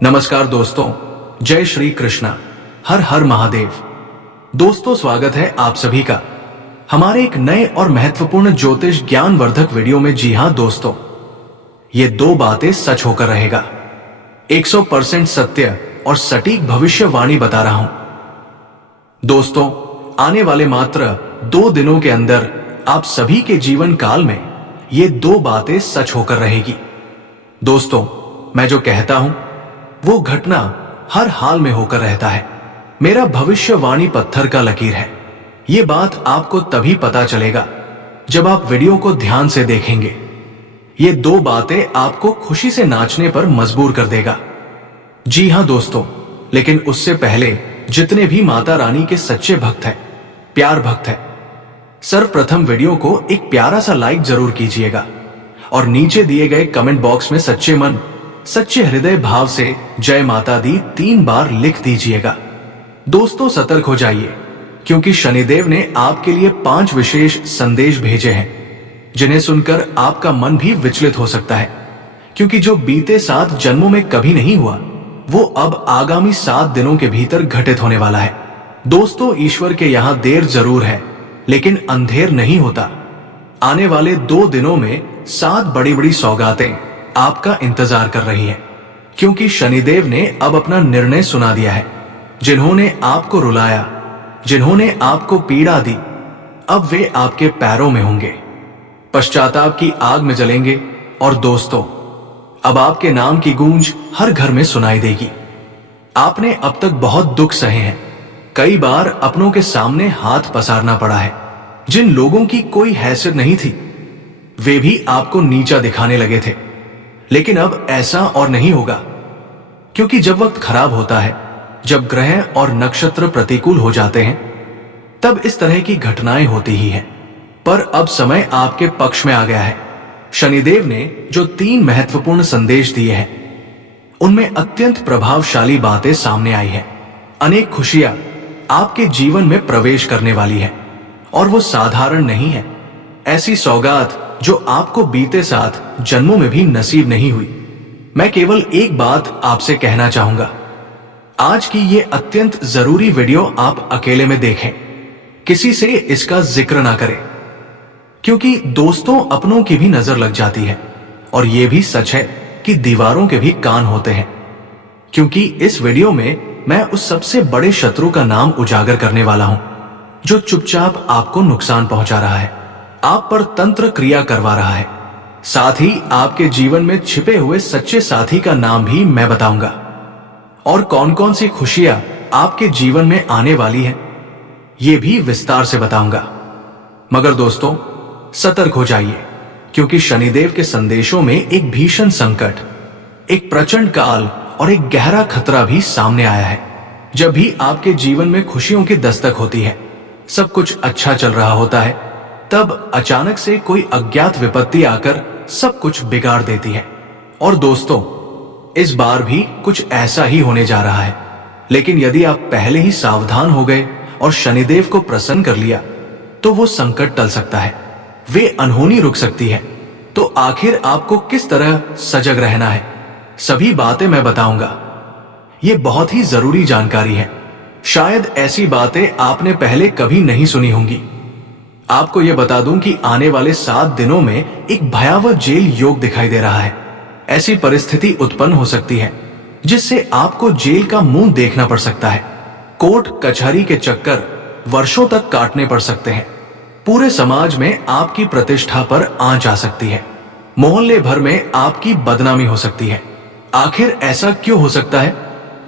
नमस्कार दोस्तों, जय श्री कृष्णा, हर हर महादेव। दोस्तों, स्वागत है आप सभी का हमारे एक नए और महत्वपूर्ण ज्योतिष ज्ञानवर्धक वीडियो में। जी हां दोस्तों, ये दो बातें सच होकर रहेगा। 100% सत्य और सटीक भविष्यवाणी बता रहा हूं। दोस्तों, आने वाले मात्र 2 दिनों के अंदर आप सभी के जीवन काल में ये दो बातें सच होकर रहेगी। दोस्तों, मैं जो कहता हूं वो घटना हर हाल में होकर रहता है। मेरा भविष्यवाणी पत्थर का लकीर है। ये बात आपको तभी पता चलेगा जब आप वीडियो को ध्यान से देखेंगे। ये दो बातें आपको खुशी से नाचने पर मजबूर कर देगा। जी हां दोस्तों, लेकिन उससे पहले जितने भी माता रानी के सच्चे भक्त हैं, प्यार भक्त हैं, सर्वप्रथम वीडियो को एक प्यारा सा लाइक जरूर कीजिएगा और नीचे दिए गए कमेंट बॉक्स में सच्चे मन, सच्चे हृदय भाव से जय माता दी 3 बार लिख दीजिएगा। दोस्तों, सतर्क हो जाइए, क्योंकि शनिदेव ने आपके लिए 5 विशेष संदेश भेजे हैं, जिन्हें सुनकर आपका मन भी विचलित हो सकता है। क्योंकि जो बीते 7 जन्मों में कभी नहीं हुआ, वो अब आगामी 7 दिनों के भीतर घटित होने वाला है। दोस्तों, ईश्वर के यहां देर जरूर है, लेकिन अंधेर नहीं होता। आने वाले 2 दिनों में 7 बड़ी बड़ी सौगातें आपका इंतजार कर रही है, क्योंकि शनिदेव ने अब अपना निर्णय सुना दिया है। जिन्होंने आपको रुलाया, जिन्होंने आपको पीड़ा दी, अब वे आपके पैरों में होंगे, पश्चाताप की आग में जलेंगे। और दोस्तों, अब आपके नाम की गूंज हर घर में सुनाई देगी। आपने अब तक बहुत दुख सहे हैं। कई बार अपनों के सामने हाथ पसारना पड़ा है। जिन लोगों की कोई हैसियत नहीं थी, वे भी आपको नीचा दिखाने लगे थे। लेकिन अब ऐसा और नहीं होगा, क्योंकि जब वक्त खराब होता है, जब ग्रह और नक्षत्र प्रतिकूल हो जाते हैं, तब इस तरह की घटनाएं होती ही हैं। पर अब समय आपके पक्ष में आ गया है। शनिदेव ने जो 3 महत्वपूर्ण संदेश दिए हैं, उनमें अत्यंत प्रभावशाली बातें सामने आई हैं। अनेक खुशियां आपके जीवन में प्रवेश करने वाली है, और वो साधारण नहीं है। ऐसी सौगात जो आपको बीते 7 जन्मों में भी नसीब नहीं हुई। मैं केवल एक बात आपसे कहना चाहूंगा, आज की ये अत्यंत जरूरी वीडियो आप अकेले में देखें, किसी से इसका जिक्र ना करें। क्योंकि दोस्तों, अपनों की भी नजर लग जाती है, और यह भी सच है कि दीवारों के भी कान होते हैं। क्योंकि इस वीडियो में मैं उस सबसे बड़े शत्रु का नाम उजागर करने वाला हूं, जो चुपचाप आपको नुकसान पहुंचा रहा है, आप पर तंत्र क्रिया करवा रहा है। साथ ही आपके जीवन में छिपे हुए सच्चे साथी का नाम भी मैं बताऊंगा, और कौन कौन सी खुशियां आपके जीवन में आने वाली है, ये भी विस्तार से बताऊंगा। मगर दोस्तों, सतर्क हो जाइए, क्योंकि शनिदेव के संदेशों में एक भीषण संकट, एक प्रचंड काल और एक गहरा खतरा भी सामने आया है। जब भी आपके जीवन में खुशियों की दस्तक होती है, सब कुछ अच्छा चल रहा होता है, तब अचानक से कोई अज्ञात विपत्ति आकर सब कुछ बिगाड़ देती है। और दोस्तों, इस बार भी कुछ ऐसा ही होने जा रहा है। लेकिन यदि आप पहले ही सावधान हो गए और शनिदेव को प्रसन्न कर लिया, तो वो संकट टल सकता है, वे अनहोनी रुक सकती है। तो आखिर आपको किस तरह सजग रहना है, सभी बातें मैं बताऊंगा। ये बहुत ही जरूरी जानकारी है। शायद ऐसी बातें आपने पहले कभी नहीं सुनी होंगी। आपको यह बता दूं कि आने वाले 7 दिनों में एक भयावह जेल योग दिखाई दे रहा है। ऐसी परिस्थिति उत्पन्न हो सकती है जिससे आपको जेल का मुंह देखना पड़ सकता है। कोर्ट कचहरी के चक्कर वर्षों तक काटने पड़ सकते हैं। पूरे समाज में आपकी प्रतिष्ठा पर आंच आ सकती है। मोहल्ले भर में आपकी बदनामी हो सकती है। आखिर ऐसा क्यों हो सकता है?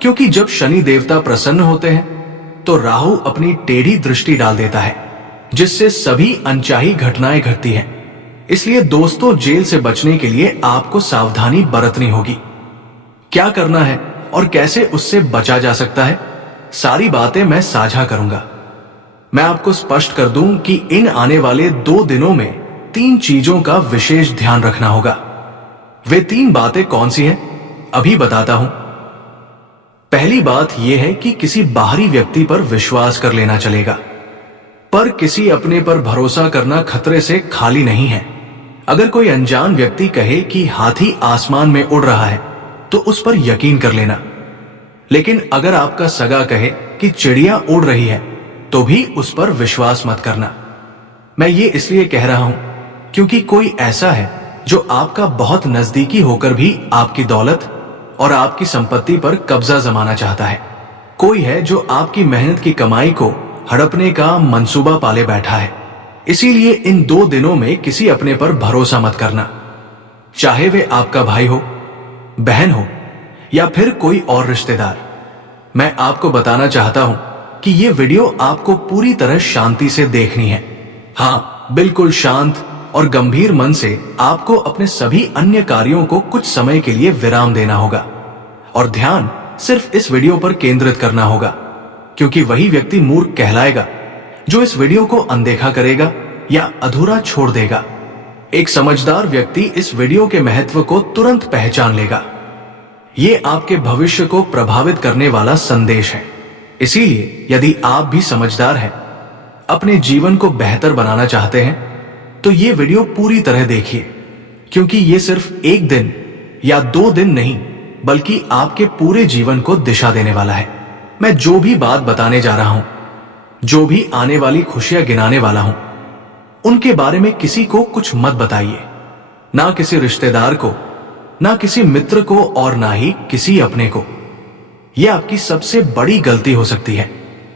क्योंकि जब शनि देवता प्रसन्न होते हैं, तो राहु अपनी टेढ़ी दृष्टि डाल देता है, जिससे सभी अनचाही घटनाएं घटती हैं। इसलिए दोस्तों, जेल से बचने के लिए आपको सावधानी बरतनी होगी। क्या करना है और कैसे उससे बचा जा सकता है, सारी बातें मैं साझा करूंगा। मैं आपको स्पष्ट कर दूं कि इन आने वाले 2 दिनों में 3 चीजों का विशेष ध्यान रखना होगा। वे 3 बातें कौन सी हैं, अभी बताता हूं। पहली बात यह है कि किसी बाहरी व्यक्ति पर विश्वास कर लेना चलेगा, पर किसी अपने पर भरोसा करना खतरे से खाली नहीं है। अगर कोई अनजान व्यक्ति कहे कि हाथी आसमान में उड़ रहा है, तो उस पर यकीन कर लेना। लेकिन अगर आपका सगा कहे कि चिड़िया उड़ रही है तो भी उस पर विश्वास मत करना। मैं ये इसलिए कह रहा हूं क्योंकि कोई ऐसा है जो आपका बहुत नजदीकी होकर भी आपकी दौलत और आपकी संपत्ति पर कब्जा जमाना चाहता है। कोई है जो आपकी मेहनत की कमाई को हड़पने का मंसूबा पाले बैठा है। इसीलिए इन 2 दिनों में किसी अपने पर भरोसा मत करना, चाहे वे आपका भाई हो, बहन हो या फिर कोई और रिश्तेदार। मैं आपको बताना चाहता हूं कि ये वीडियो आपको पूरी तरह शांति से देखनी है। हाँ, बिल्कुल शांत और गंभीर मन से आपको अपने सभी अन्य कार्यों को कुछ समय के लिए विराम देना होगा और ध्यान सिर्फ इस वीडियो पर केंद्रित करना होगा, क्योंकि वही व्यक्ति मूर्ख कहलाएगा जो इस वीडियो को अनदेखा करेगा या अधूरा छोड़ देगा। एक समझदार व्यक्ति इस वीडियो के महत्व को तुरंत पहचान लेगा। ये आपके भविष्य को प्रभावित करने वाला संदेश है। इसीलिए यदि आप भी समझदार हैं, अपने जीवन को बेहतर बनाना चाहते हैं, तो ये वीडियो पूरी तरह देखिए, क्योंकि ये सिर्फ 1 दिन या 2 दिन नहीं बल्कि आपके पूरे जीवन को दिशा देने वाला है। मैं जो भी बात बताने जा रहा हूं, जो भी आने वाली खुशियां गिनाने वाला हूं, उनके बारे में किसी को कुछ मत बताइए, ना किसी रिश्तेदार को, ना किसी मित्र को और ना ही किसी अपने को। यह आपकी सबसे बड़ी गलती हो सकती है।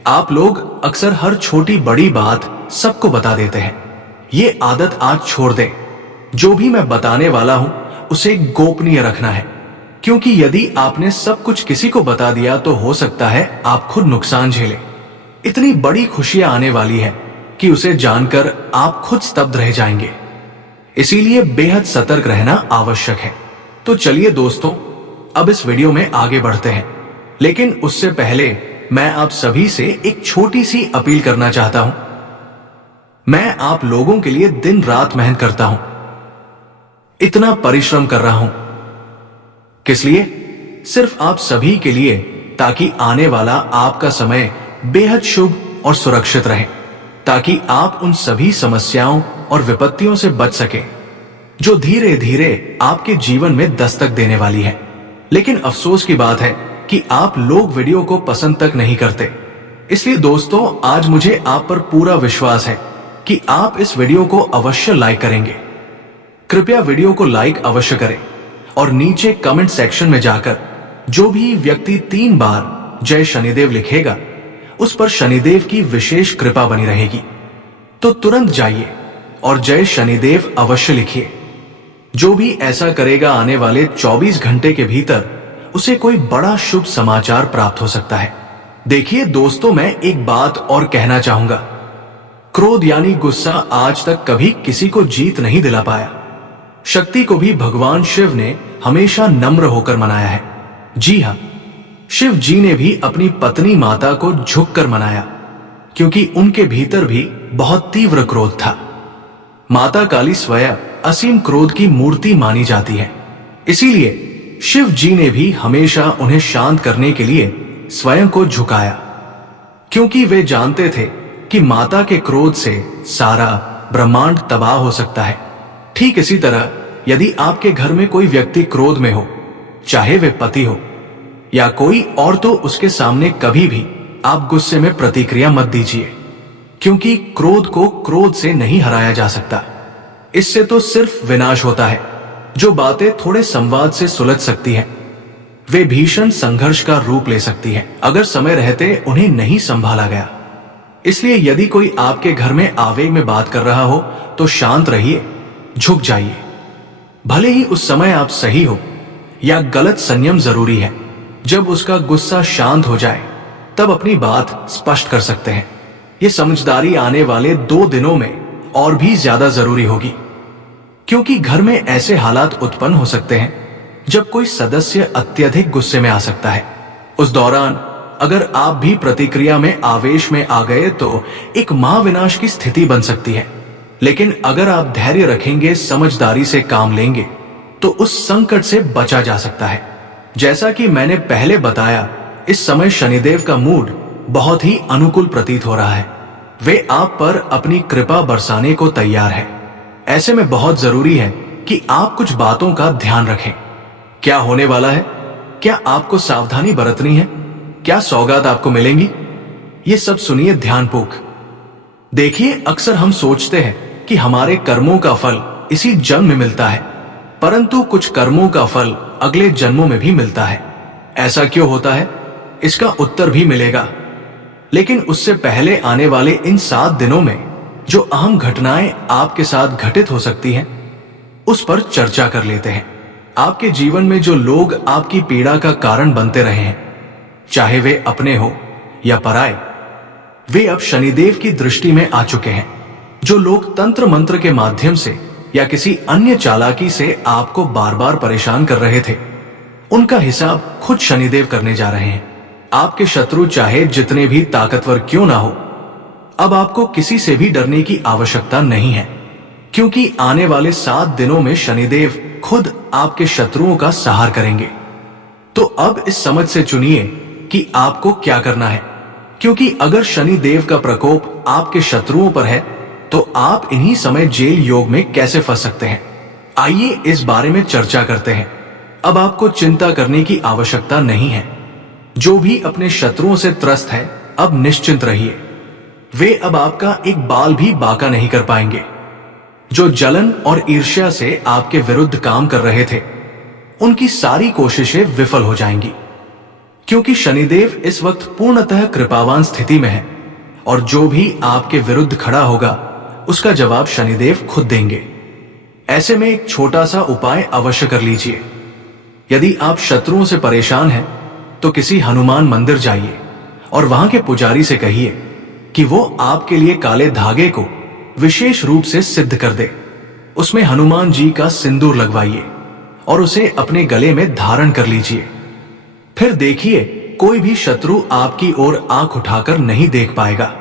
आप लोग अक्सर हर छोटी बड़ी बात सबको बता देते हैं। ये आदत आज छोड़ दें। जो भी मैं बताने वाला हूं उसे गोपनीय रखना है, क्योंकि यदि आपने सब कुछ किसी को बता दिया तो हो सकता है आप खुद नुकसान झेलें। इतनी बड़ी खुशियां आने वाली है कि उसे जानकर आप खुद स्तब्ध रह जाएंगे। इसीलिए बेहद सतर्क रहना आवश्यक है। तो चलिए दोस्तों, अब इस वीडियो में आगे बढ़ते हैं, लेकिन उससे पहले मैं आप सभी से एक छोटी सी अपील करना चाहता हूं। मैं आप लोगों के लिए दिन रात मेहनत करता हूं, इतना परिश्रम कर रहा हूं। किस लिए? सिर्फ आप सभी के लिए, ताकि आने वाला आपका समय बेहद शुभ और सुरक्षित रहे, ताकि आप उन सभी समस्याओं और विपत्तियों से बच सके जो धीरे धीरे आपके जीवन में दस्तक देने वाली है। लेकिन अफसोस की बात है कि आप लोग वीडियो को पसंद तक नहीं करते। इसलिए दोस्तों, आज मुझे आप पर पूरा विश्वास है कि आप इस वीडियो को अवश्य लाइक करेंगे। कृपया वीडियो को लाइक अवश्य करें और नीचे कमेंट सेक्शन में जाकर जो भी व्यक्ति 3 बार जय शनिदेव लिखेगा, उस पर शनिदेव की विशेष कृपा बनी रहेगी। तो तुरंत जाइए और जय शनिदेव अवश्य लिखिए। जो भी ऐसा करेगा, आने वाले 24 घंटे के भीतर उसे कोई बड़ा शुभ समाचार प्राप्त हो सकता है। देखिए दोस्तों, मैं एक बात और कहना चाहूंगा। क्रोध यानी गुस्सा आज तक कभी किसी को जीत नहीं दिला पाया। शक्ति को भी भगवान शिव ने हमेशा नम्र होकर मनाया है। जी हाँ, शिव जी ने भी अपनी पत्नी माता को झुककर मनाया, क्योंकि उनके भीतर भी बहुत तीव्र क्रोध था। माता काली स्वयं असीम क्रोध की मूर्ति मानी जाती है। इसीलिए शिव जी ने भी हमेशा उन्हें शांत करने के लिए स्वयं को झुकाया, क्योंकि वे जानते थे कि माता के क्रोध से सारा ब्रह्मांड तबाह हो सकता है। ठीक इसी तरह यदि आपके घर में कोई व्यक्ति क्रोध में हो, चाहे वे पति हो या कोई और, तो उसके सामने कभी भी आप गुस्से में प्रतिक्रिया मत दीजिए, क्योंकि क्रोध को क्रोध से नहीं हराया जा सकता। इससे तो सिर्फ विनाश होता है। जो बातें थोड़े संवाद से सुलझ सकती हैं, वे भीषण संघर्ष का रूप ले सकती हैं, अगर समय रहते उन्हें नहीं संभाला गया। इसलिए यदि कोई आपके घर में आवेग में बात कर रहा हो तो शांत रहिए, झुक जाइए। भले ही उस समय आप सही हो या गलत, संयम जरूरी है। जब उसका गुस्सा शांत हो जाए तब अपनी बात स्पष्ट कर सकते हैं। ये समझदारी आने वाले 2 दिनों में और भी ज्यादा जरूरी होगी, क्योंकि घर में ऐसे हालात उत्पन्न हो सकते हैं जब कोई सदस्य अत्यधिक गुस्से में आ सकता है। उस दौरान अगर आप भी प्रतिक्रिया में आवेश में आ गए तो एक महाविनाश की स्थिति बन सकती है। लेकिन अगर आप धैर्य रखेंगे, समझदारी से काम लेंगे, तो उस संकट से बचा जा सकता है। जैसा कि मैंने पहले बताया, इस समय शनिदेव का मूड बहुत ही अनुकूल प्रतीत हो रहा है। वे आप पर अपनी कृपा बरसाने को तैयार है। ऐसे में बहुत जरूरी है कि आप कुछ बातों का ध्यान रखें। क्या होने वाला है क्या आपको सावधानी बरतनी है? क्या सौगात आपको मिलेंगी? ये सब सुनिए ध्यानपूर्वक। देखिए, अक्सर हम सोचते हैं कि हमारे कर्मों का फल इसी जन्म में मिलता है, परंतु कुछ कर्मों का फल अगले जन्मों में भी मिलता है। ऐसा क्यों होता है, इसका उत्तर भी मिलेगा, लेकिन उससे पहले आने वाले इन 7 दिनों में जो अहम घटनाएं आपके साथ घटित हो सकती हैं, उस पर चर्चा कर लेते हैं। आपके जीवन में जो लोग आपकी पीड़ा का कारण बनते रहे हैं, चाहे वे अपने हो या पराए, वे अब शनिदेव की दृष्टि में आ चुके हैं। जो लोग तंत्र मंत्र के माध्यम से या किसी अन्य चालाकी से आपको बार बार परेशान कर रहे थे, उनका हिसाब खुद शनिदेव करने जा रहे हैं। आपके शत्रु चाहे जितने भी ताकतवर क्यों ना हो, अब आपको किसी से भी डरने की आवश्यकता नहीं है, क्योंकि आने वाले 7 दिनों में शनिदेव खुद आपके शत्रुओं का संहार करेंगे। तो अब इस समझ से चुनिए कि आपको क्या करना है, क्योंकि अगर शनिदेव का प्रकोप आपके शत्रुओं पर है तो आप इन्हीं समय जेल योग में कैसे फंस सकते हैं। आइए इस बारे में चर्चा करते हैं। अब आपको चिंता करने की आवश्यकता नहीं है। जो भी अपने शत्रुओं से त्रस्त है, अब निश्चिंत रहिए। वे अब आपका एक बाल भी बांका नहीं कर पाएंगे। जो जलन और ईर्ष्या से आपके विरुद्ध काम कर रहे थे, उनकी सारी कोशिशें विफल हो जाएंगी, क्योंकि शनिदेव इस वक्त पूर्णतः कृपावान स्थिति में है और जो भी आपके विरुद्ध खड़ा होगा उसका जवाब शनिदेव खुद देंगे। ऐसे में एक छोटा सा उपाय अवश्य कर लीजिए। यदि आप शत्रुओं से परेशान हैं तो किसी हनुमान मंदिर जाइए और वहां के पुजारी से कहिए कि वो आपके लिए काले धागे को विशेष रूप से सिद्ध कर दे। उसमें हनुमान जी का सिंदूर लगवाइए और उसे अपने गले में धारण कर लीजिए। फिर देखिए, कोई भी शत्रु आपकी ओर आंख उठाकर नहीं देख पाएगा।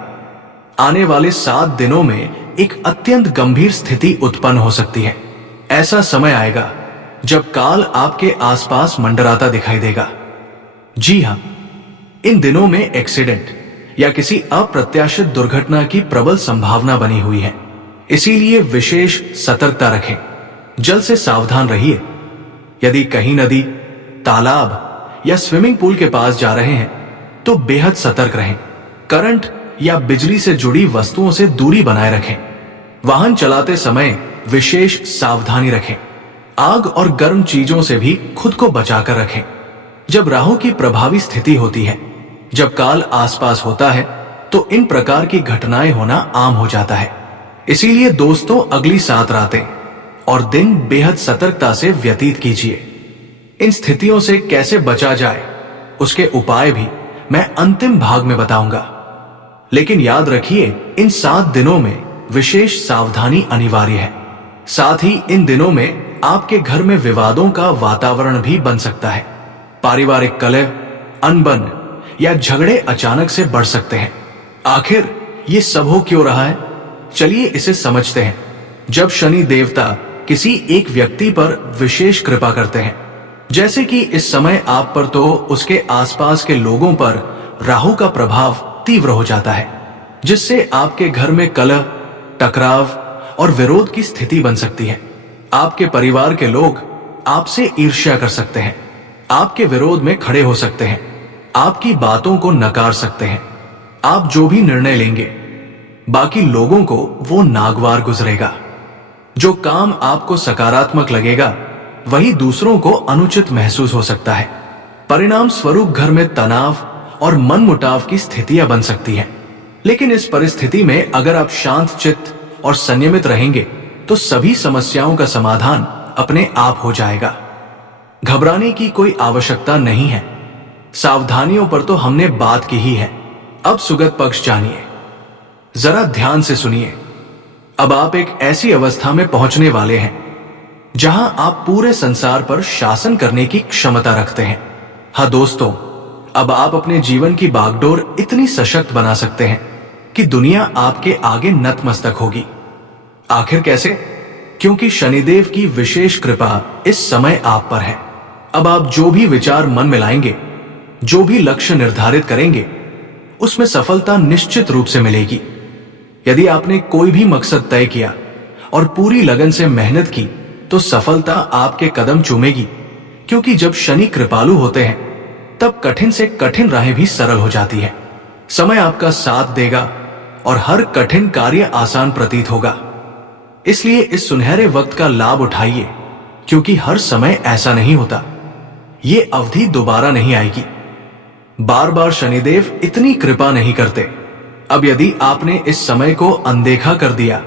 आने वाले 7 दिनों में एक अत्यंत गंभीर स्थिति उत्पन्न हो सकती है। ऐसा समय आएगा जब काल आपके आसपास मंडराता दिखाई देगा। जी हां, इन दिनों में एक्सीडेंट या किसी अप्रत्याशित दुर्घटना की प्रबल संभावना बनी हुई है। इसीलिए विशेष सतर्कता रखें। जल से सावधान रहिए। यदि कहीं नदी, तालाब या स्विमिंग पूल के पास जा रहे हैं तो बेहद सतर्क रहें। करंट या बिजली से जुड़ी वस्तुओं से दूरी बनाए रखें। वाहन चलाते समय विशेष सावधानी रखें। आग और गर्म चीजों से भी खुद को बचाकर रखें। जब राहु की प्रभावी स्थिति होती है, जब काल आसपास होता है, तो इन प्रकार की घटनाएं होना आम हो जाता है। इसीलिए दोस्तों, अगली 7 रातें और दिन बेहद सतर्कता से व्यतीत कीजिए। इन स्थितियों से कैसे बचा जाए, उसके उपाय भी मैं अंतिम भाग में बताऊंगा। लेकिन याद रखिए, इन 7 दिनों में विशेष सावधानी अनिवार्य है। साथ ही इन दिनों में आपके घर में विवादों का वातावरण भी बन सकता है। पारिवारिक कलह, अनबन या झगड़े अचानक से बढ़ सकते हैं। आखिर ये सब हो क्यों रहा है? चलिए इसे समझते हैं। जब शनि देवता किसी एक व्यक्ति पर विशेष कृपा करते हैं, जैसे कि इस समय आप पर, तो उसके आसपास के लोगों पर राहु का प्रभाव तीव्र हो जाता है, जिससे आपके घर में कलह, टकराव और विरोध की स्थिति बन सकती है। आपके परिवार के लोग आपसे ईर्ष्या कर सकते हैं, आपके विरोध में खड़े हो सकते हैं, आपकी बातों को नकार सकते हैं। आप जो भी निर्णय लेंगे, बाकी लोगों को वो नागवार गुजरेगा। जो काम आपको सकारात्मक लगेगा, वही दूसरों को अनुचित महसूस हो सकता है। परिणाम स्वरूप घर में तनाव और मनमुटाव की स्थितियां बन सकती हैं। लेकिन इस परिस्थिति में अगर आप शांत चित्त और संयमित रहेंगे तो सभी समस्याओं का समाधान अपने आप हो जाएगा। घबराने की कोई आवश्यकता नहीं है। सावधानियों पर तो हमने बात की ही है। अब सुगत पक्ष जानिए। जरा ध्यान से सुनिए। अब आप एक ऐसी अवस्था में पहुंचने वाले हैं जहां आप पूरे संसार पर शासन करने की क्षमता रखते हैं। हाँ दोस्तों, अब आप अपने जीवन की बागडोर इतनी सशक्त बना सकते हैं कि दुनिया आपके आगे नतमस्तक होगी। आखिर कैसे? क्योंकि शनिदेव की विशेष कृपा इस समय आप पर है। अब आप जो भी विचार मन में लाएंगे, जो भी लक्ष्य निर्धारित करेंगे, उसमें सफलता निश्चित रूप से मिलेगी। यदि आपने कोई भी मकसद तय किया और पूरी लगन से मेहनत की, तो सफलता आपके कदम चूमेगी, क्योंकि जब शनि कृपालु होते हैं तब कठिन से कठिन राहें भी सरल हो जाती है। समय आपका साथ देगा और हर कठिन कार्य आसान प्रतीत होगा। इसलिए इस सुनहरे वक्त का लाभ उठाइए, क्योंकि हर समय ऐसा नहीं होता। ये अवधि दोबारा नहीं आएगी। बार बार शनिदेव इतनी कृपा नहीं करते। अब यदि आपने इस समय को अनदेखा कर दिया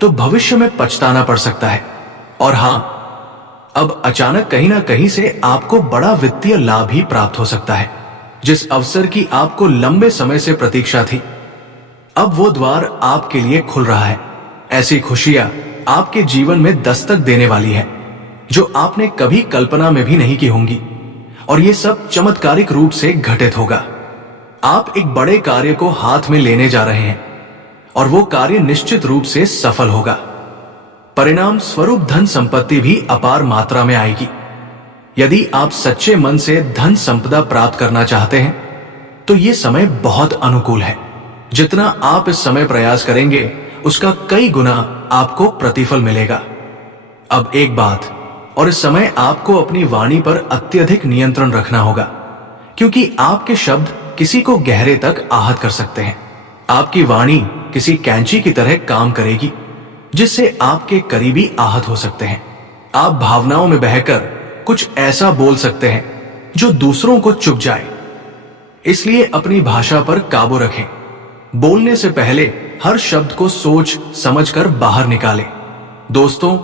तो भविष्य में पछताना पड़ सकता है। और हां, अब अचानक कहीं ना कहीं से आपको बड़ा वित्तीय लाभ ही प्राप्त हो सकता है। जिस अवसर की आपको लंबे समय से प्रतीक्षा थी, अब वो द्वार आपके लिए खुल रहा है। ऐसी खुशियां आपके जीवन में दस्तक देने वाली है जो आपने कभी कल्पना में भी नहीं की होंगी। और ये सब चमत्कारिक रूप से घटित होगा। आप एक बड़े कार्य को हाथ में लेने जा रहे हैं और वो कार्य निश्चित रूप से सफल होगा। परिणाम स्वरूप धन संपत्ति भी अपार मात्रा में आएगी। यदि आप सच्चे मन से धन संपदा प्राप्त करना चाहते हैं तो ये समय बहुत अनुकूल है। जितना आप इस समय प्रयास करेंगे उसका कई गुना आपको प्रतिफल मिलेगा। अब एक बात, और इस समय आपको अपनी वाणी पर अत्यधिक नियंत्रण रखना होगा, क्योंकि आपके शब्द किसी को गहरे तक आहत कर सकते हैं। आपकी वाणी किसी कैंची की तरह काम करेगी, जिससे आपके करीबी आहत हो सकते हैं। आप भावनाओं में बहकर कुछ ऐसा बोल सकते हैं जो दूसरों को चुभ जाए। इसलिए अपनी भाषा पर काबू रखें। बोलने से पहले हर शब्द को सोच समझकर बाहर निकालें। दोस्तों,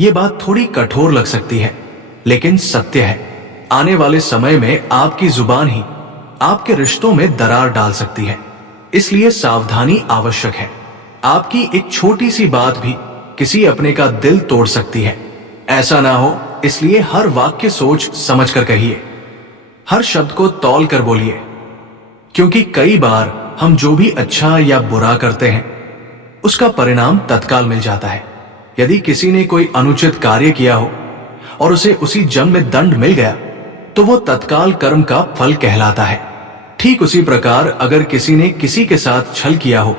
ये बात थोड़ी कठोर लग सकती है, लेकिन सत्य है। आने वाले समय में आपकी जुबान ही आपके रिश्तों में दरार डाल सकती है। इसलिए सावधानी आवश्यक है। आपकी एक छोटी सी बात भी किसी अपने का दिल तोड़ सकती है। ऐसा ना हो, इसलिए हर वाक्य सोच समझकर कहिए। हर शब्द को तौल कर बोलिए, क्योंकि कई बार हम जो भी अच्छा या बुरा करते हैं उसका परिणाम तत्काल मिल जाता है। यदि किसी ने कोई अनुचित कार्य किया हो और उसे उसी जन्म में दंड मिल गया तो वो तत्काल कर्म का फल कहलाता है। ठीक उसी प्रकार अगर किसी ने किसी के साथ छल किया हो,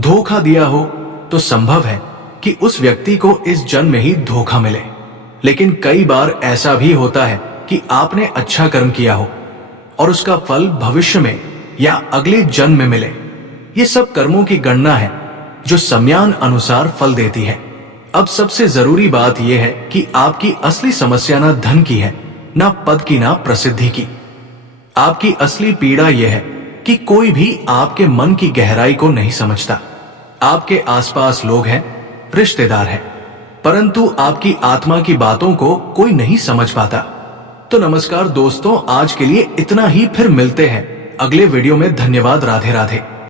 धोखा दिया हो, तो संभव है कि उस व्यक्ति को इस जन्म में ही धोखा मिले। लेकिन कई बार ऐसा भी होता है कि आपने अच्छा कर्म किया हो और उसका फल भविष्य में या अगले जन्म में मिले। ये सब कर्मों की गणना है जो सम्यान अनुसार फल देती है। अब सबसे जरूरी बात यह है कि आपकी असली समस्या ना धन की है, ना पद की, ना प्रसिद्धि की। आपकी असली पीड़ा यह है कि कोई भी आपके मन की गहराई को नहीं समझता। आपके आसपास लोग हैं, रिश्तेदार हैं, परंतु आपकी आत्मा की बातों को कोई नहीं समझ पाता। तो नमस्कार दोस्तों, आज के लिए इतना ही। फिर मिलते हैं अगले वीडियो में। धन्यवाद। राधे राधे।